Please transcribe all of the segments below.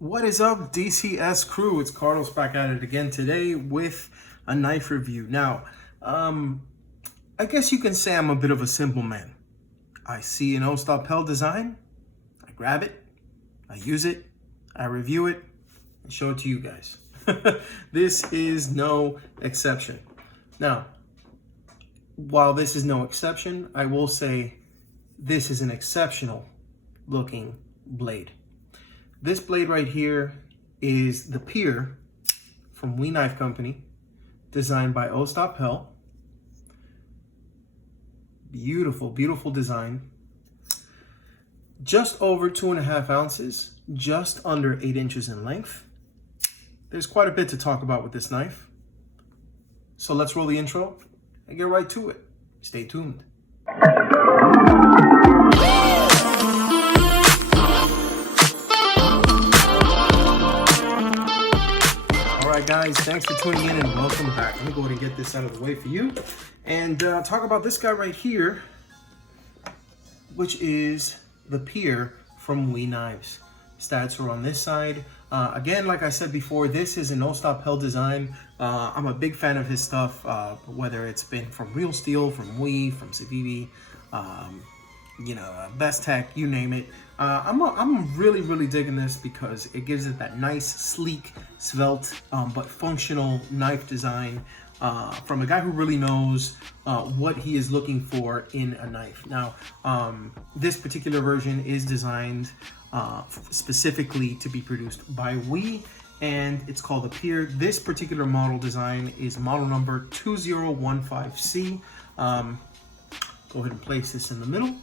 What is up, DCS crew? It's Carlos back at it again today with a knife review. Now, I guess you can say I'm a bit of a simple man. I see an Ostap Hel design, I grab it, I use it, I review it, and show it to you guys. This is no exception. Now, while this is no exception, I will say this is an exceptional looking blade. This blade right here is the Pier from We Knife Company, designed by Ostap Hel. Beautiful, beautiful design. Just over 2.5 ounces, just under 8 inches in length. There's quite a bit to talk about with this knife. So let's roll the intro and get right to it. Stay tuned. Alright guys, thanks for tuning in and welcome back. Let me go ahead and get this out of the way for you and talk about this guy right here, which is the Pier from We Knives. Stats are on this side. Again, like I said before, this is an Ostap Hel design. I'm a big fan of his stuff, whether it's been from Real Steel, from We, from Civivi, Best Tech, you name it. I'm really digging this because it gives it that nice, sleek, svelte, but functional knife design from a guy who really knows what he is looking for in a knife. Now, this particular version is designed specifically to be produced by We, and it's called the Pier. This particular model design is model number 2015C. Go ahead and place this in the middle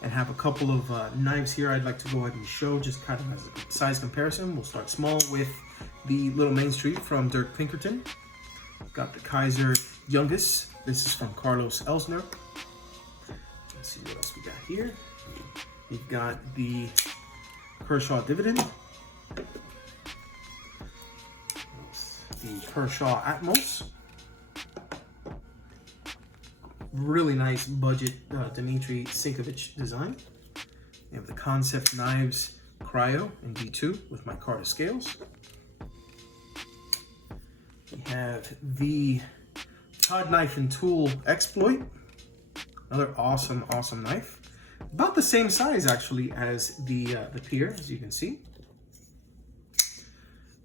and have a couple of knives here I'd like to go ahead and show just kind of as a size comparison. We'll start small with the Little Main Street from Dirk Pinkerton. Got the Kizer Youngest. This is from Carlos Elsner. Let's see what else we got here. We've got the Kershaw Dividend, the Kershaw Atmos, really nice budget Dmitry Sinkovich design. We have the Concept Knives Cryo in D2 with micarta scales. We have the Todd Knife and Tool Exploit, another awesome knife. About the same size actually as the Pier, as you can see.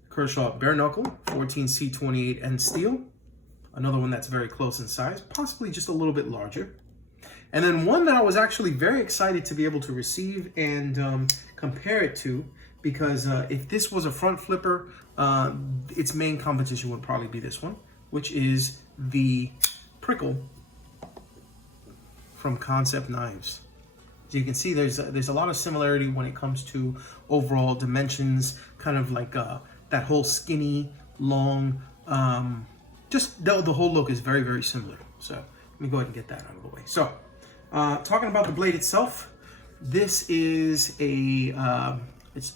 Kershaw Bare Knuckle 14C28 N steel, another one that's very close in size, possibly just a little bit larger. And then one that I was actually very excited to be able to receive and compare it to, because if this was a front flipper, its main competition would probably be this one, which is the Prickle from Concept Knives. So you can see there's a lot of similarity when it comes to overall dimensions, kind of like that whole skinny, long, just the whole look is very similar. So let me go ahead and get that out of the way. So talking about the blade itself, this is a it's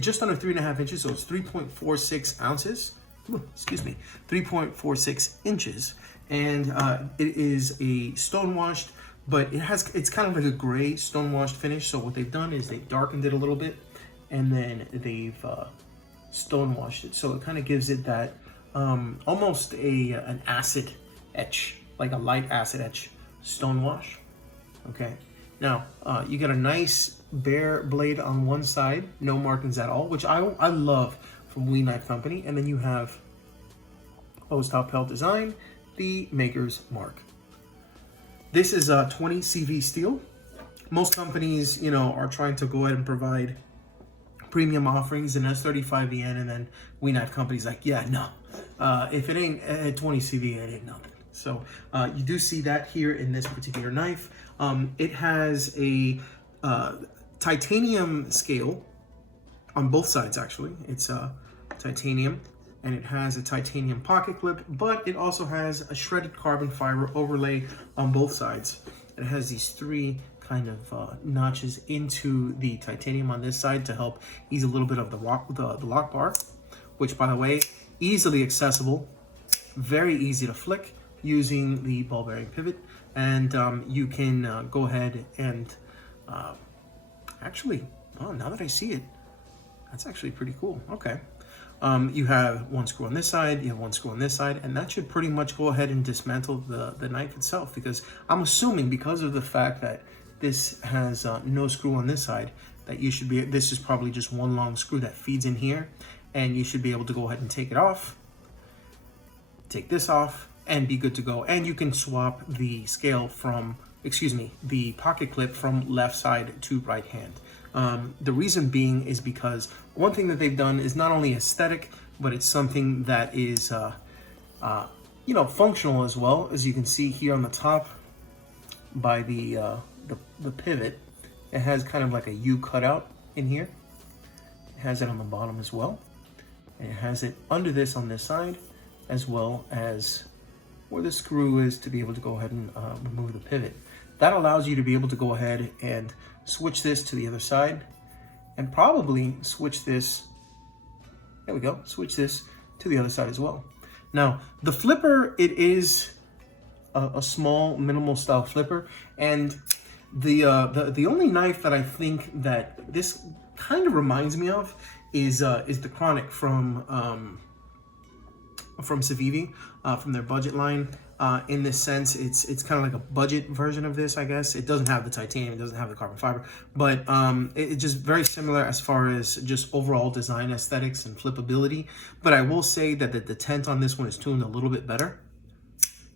just under 3.5 inches, so it's 3.46 ounces. Excuse me, 3.46 inches, and it is a stonewashed, but it's kind of like a gray stonewashed finish. So what they've done is they've darkened it a little bit, and then they've stonewashed it, so it kind of gives it that almost an acid etch, like a light acid etch stonewash. Okay, now you get a nice bare blade on one side, no markings at all, which I love from We Knife Company. And then you have Ostap Hel design, the maker's mark. This is 20 CV steel. Most companies, are trying to go ahead and provide premium offerings in S35VN, and then We Knife Company's like, yeah, no, if it ain't 20 CV, it ain't nothing. So you do see that here in this particular knife. It has a titanium scale on both sides, actually. It's titanium, and it has a titanium pocket clip, but it also has a shredded carbon fiber overlay on both sides. It has these three kind of notches into the titanium on this side to help ease a little bit of the lock bar, which, by the way, easily accessible, very easy to flick using the ball bearing pivot. And you can go ahead and actually, now that I see it, That's actually pretty cool. Okay. You have one screw on this side, you have one screw on this side, and that should pretty much go ahead and dismantle the knife itself, because I'm assuming because of the fact that this has no screw on this side, that you should be, this is probably just one long screw that feeds in here, and you should be able to go ahead and take it off, take this off, and be good to go. And you can swap the scale from, excuse me, the pocket clip from left side to right hand. The reason being is because one thing that they've done is not only aesthetic, but it's something that is, you know, functional as well. As you can see here on the top by the pivot, it has kind of like a U cutout in here. It has it on the bottom as well. And it has it under this on this side, as well as where the screw is to be able to go ahead and remove the pivot. That allows you to be able to go ahead and switch this to the other side, and probably switch this, there we go, switch this to the other side as well. Now, the flipper, it is a small, minimal style flipper, and the only knife that I think that this kind of reminds me of is the Chronic from Civivi, from their budget line. In this sense, it's kind of like a budget version of this, I guess. It doesn't have the titanium, it doesn't have the carbon fiber, but it's just very similar as far as just overall design aesthetics and flippability. But I will say that the detent on this one is tuned a little bit better,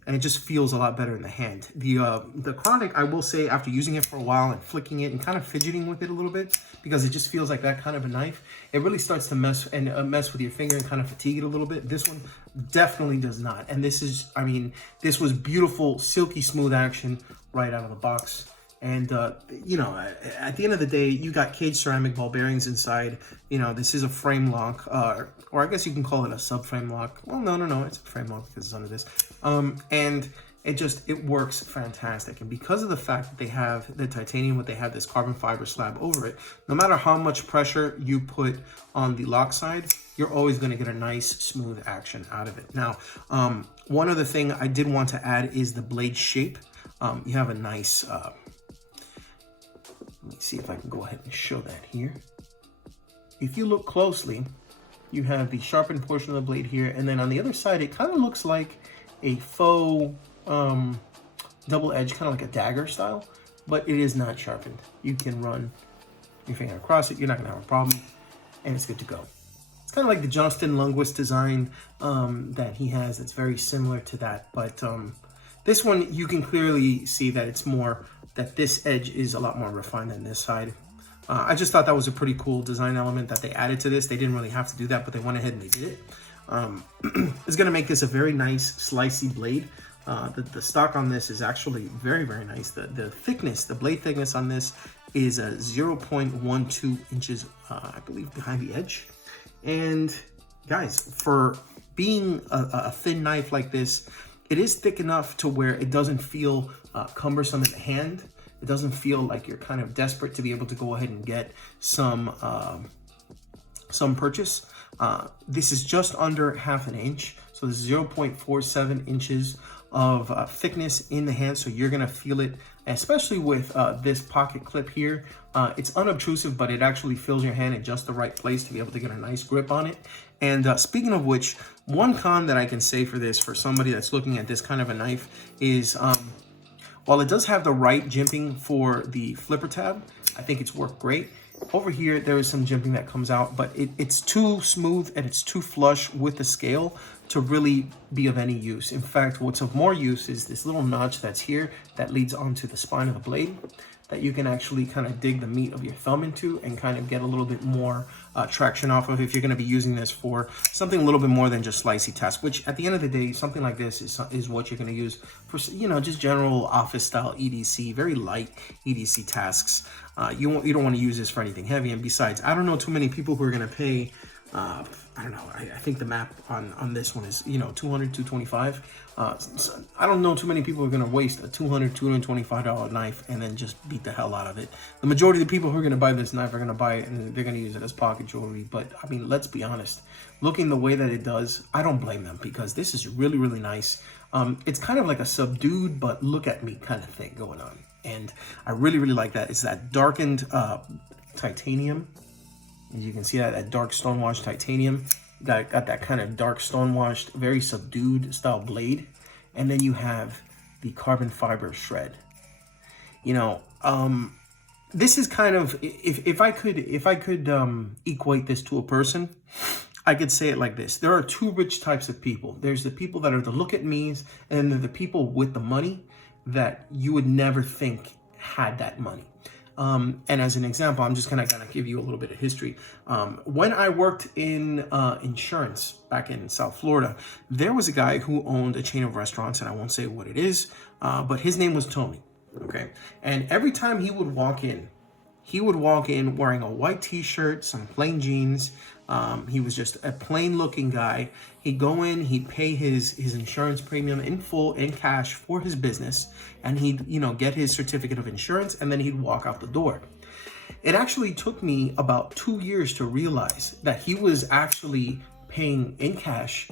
and it just feels a lot better in the hand. The Chronic, I will say, after using it for a while and flicking it and kind of fidgeting with it a little bit, because it just feels like that kind of a knife, it really starts to mess with your finger and kind of fatigue it a little bit. This one definitely does not. And this is, I mean, this was beautiful, silky smooth action right out of the box. And, you know, at the end of the day, you got cage ceramic ball bearings inside. You know, this is a frame lock, or I guess you can call it a subframe lock. Well, no, it's a frame lock because it's under this. And it works fantastic. And because of the fact that they have the titanium, but they have this carbon fiber slab over it, no matter how much pressure you put on the lock side, you're always going to get a nice smooth action out of it. Now, one other thing I did want to add is the blade shape. You have a nice, let me see if I can go ahead and show that here. If you look closely, you have the sharpened portion of the blade here, and then on the other side, it kind of looks like a faux double edge, kind of like a dagger style, but it is not sharpened. You can run your finger across it, you're not gonna have a problem, and it's good to go. It's kind of like the Johnston Lundquist design that he has. It's very similar to that, but this one, you can clearly see that it's more, that this edge is a lot more refined than this side. I just thought that was a pretty cool design element that they added to this. They didn't really have to do that, but they went ahead and they did it. It's gonna make this a very nice slicey blade. The stock on this is actually very, very nice. The thickness, the blade thickness on this is 0.12 inches, I believe, behind the edge. And guys, for being a thin knife like this, it is thick enough to where it doesn't feel cumbersome in the hand. It doesn't feel like you're kind of desperate to be able to go ahead and get some purchase. This is just under ½ inch, so this is 0.47 inches of thickness in the hand, so you're gonna feel it, especially with this pocket clip here. It's unobtrusive, but it actually fills your hand in just the right place to be able to get a nice grip on it. And speaking of which, one con that I can say for this, for somebody that's looking at this kind of a knife, is while it does have the right jimping for the flipper tab, I think it's worked great. Over here, there is some jimping that comes out, but it's too smooth and it's too flush with the scale to really be of any use. In fact, what's of more use is this little notch that's here that leads onto the spine of the blade that you can actually kind of dig the meat of your thumb into and kind of get a little bit more traction off of if you're going to be using this for something a little bit more than just slicey tasks, which at the end of the day, something like this is what you're going to use for, you know, just general office style EDC, very light EDC tasks. You don't want to use this for anything heavy. And besides, I don't know too many people who are going to pay, I don't know, I think the map on this one is, you know, 200, 225. So I don't know too many people who are going to waste a $200, $225 knife and then just beat the hell out of it. The majority of the people who are going to buy this knife are going to buy it and they're going to use it as pocket jewelry. But I mean, let's be honest, looking the way that it does, I don't blame them, because this is really, really nice. It's kind of like a subdued, but look at me kind of thing going on. And I really, really like that. It's that darkened titanium As you can see that dark stonewashed titanium. Got that kind of dark stonewashed, very subdued style blade. And then you have the carbon fiber shred. You know, this is kind of, if I could equate this to a person, I could say it like this. There are two rich types of people. There's the people that are the look at me's, and then the people with the money that you would never think had that money. And as an example, I'm just gonna give you a little bit of history. When I worked in insurance back in South Florida, there was a guy who owned a chain of restaurants, and I won't say what it is, but his name was Tony. Okay, and every time he would walk in wearing a white t-shirt, some plain jeans. He was just a plain looking guy. He'd go in, he'd pay his insurance premium in full, in cash for his business, and he'd, you know, get his certificate of insurance, and then he'd walk out the door. It actually took me about 2 years to realize that he was actually paying in cash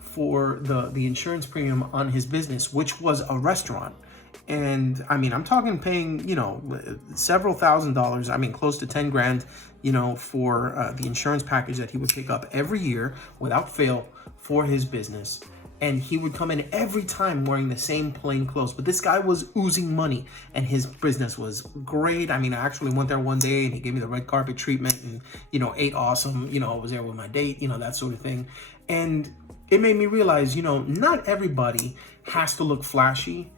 for the insurance premium on his business, which was a restaurant. And I mean, I'm talking paying, you know, several $1,000s. I mean, close to 10 grand, you know, for the insurance package that he would pick up every year without fail for his business. And he would come in every time wearing the same plain clothes. But this guy was oozing money, and his business was great. I mean, I actually went there one day and he gave me the red carpet treatment and, you know, ate awesome. You know, I was there with my date, you know, that sort of thing. And it made me realize, you know, not everybody has to look flashy,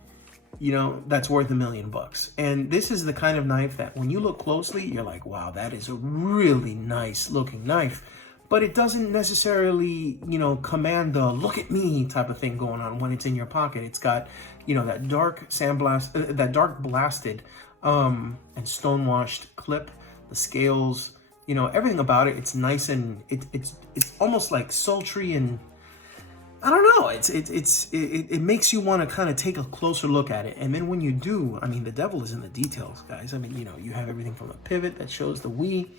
you know, that's worth $1 million. And this is the kind of knife that when you look closely, you're like, wow, that is a really nice looking knife. But it doesn't necessarily, you know, command the look at me type of thing going on when it's in your pocket. It's got, you know, that dark that dark blasted and stonewashed clip, the scales, you know, everything about it. It's nice, and it's almost like sultry, and I don't know. It makes you want to kind of take a closer look at it. And then when you do, I mean, the devil is in the details, guys. I mean, you know, you have everything from a pivot that shows the we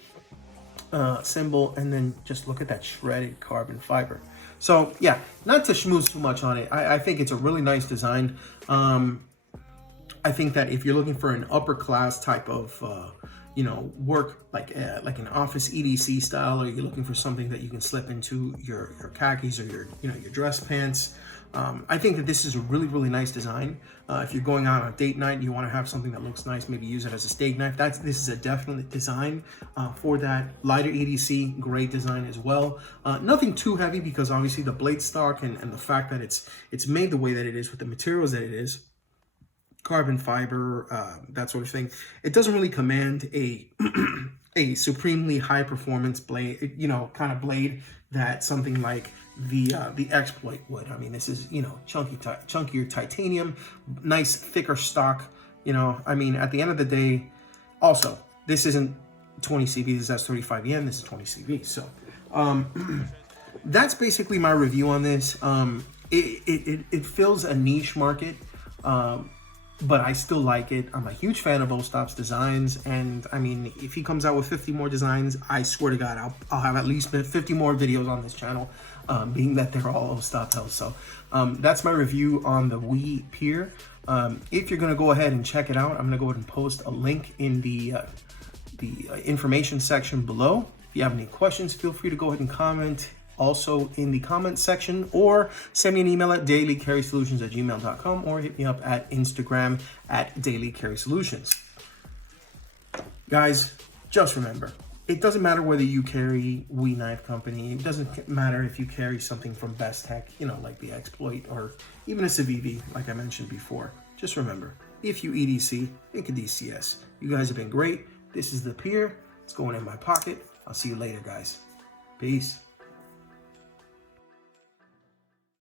symbol, and then just look at that shredded carbon fiber. So yeah, not to schmooze too much on it. I think it's a really nice design. I think that if you're looking for an upper class type of you know, work like an office EDC style, or you're looking for something that you can slip into your khakis or your, you know, your dress pants, I think that this is a really, really nice design. If you're going out on a date night, you want to have something that looks nice, maybe use it as a steak knife. This is a definite design for that. Lighter EDC, great design as well. Nothing too heavy, because obviously the blade stock and the fact that it's made the way that it is with the materials that it is, carbon fiber, that sort of thing. It doesn't really command a a supremely high performance blade, you know, kind of blade that something like the Exploit would. I mean, this is, you know, chunkier titanium, nice thicker stock. You know, I mean, at the end of the day, also this isn't 20 CV. This is S35 yen. This is 20 CV. So that's basically my review on this. It fills a niche market. But I still like it. I'm a huge fan of Ostap's designs, and I mean, if he comes out with 50 more designs, I swear to God, I'll have at least 50 more videos on this channel, being that they're all Ostap Hel. So that's my review on the Wii Pier. If you're gonna go ahead and check it out, I'm gonna go ahead and post a link in the information section below. If you have any questions, feel free to go ahead and comment also in the comments section, or send me an email at dailycarrysolutions@gmail.com, or hit me up at Instagram at dailycarrysolutions. Guys, just remember, it doesn't matter whether you carry We Knife Company. It doesn't matter if you carry something from Best Tech, you know, like the Exploit, or even a Civivi, like I mentioned before. Just remember, if you EDC, make a DCS. You guys have been great. This is the Pier. It's going in my pocket. I'll see you later, guys. Peace.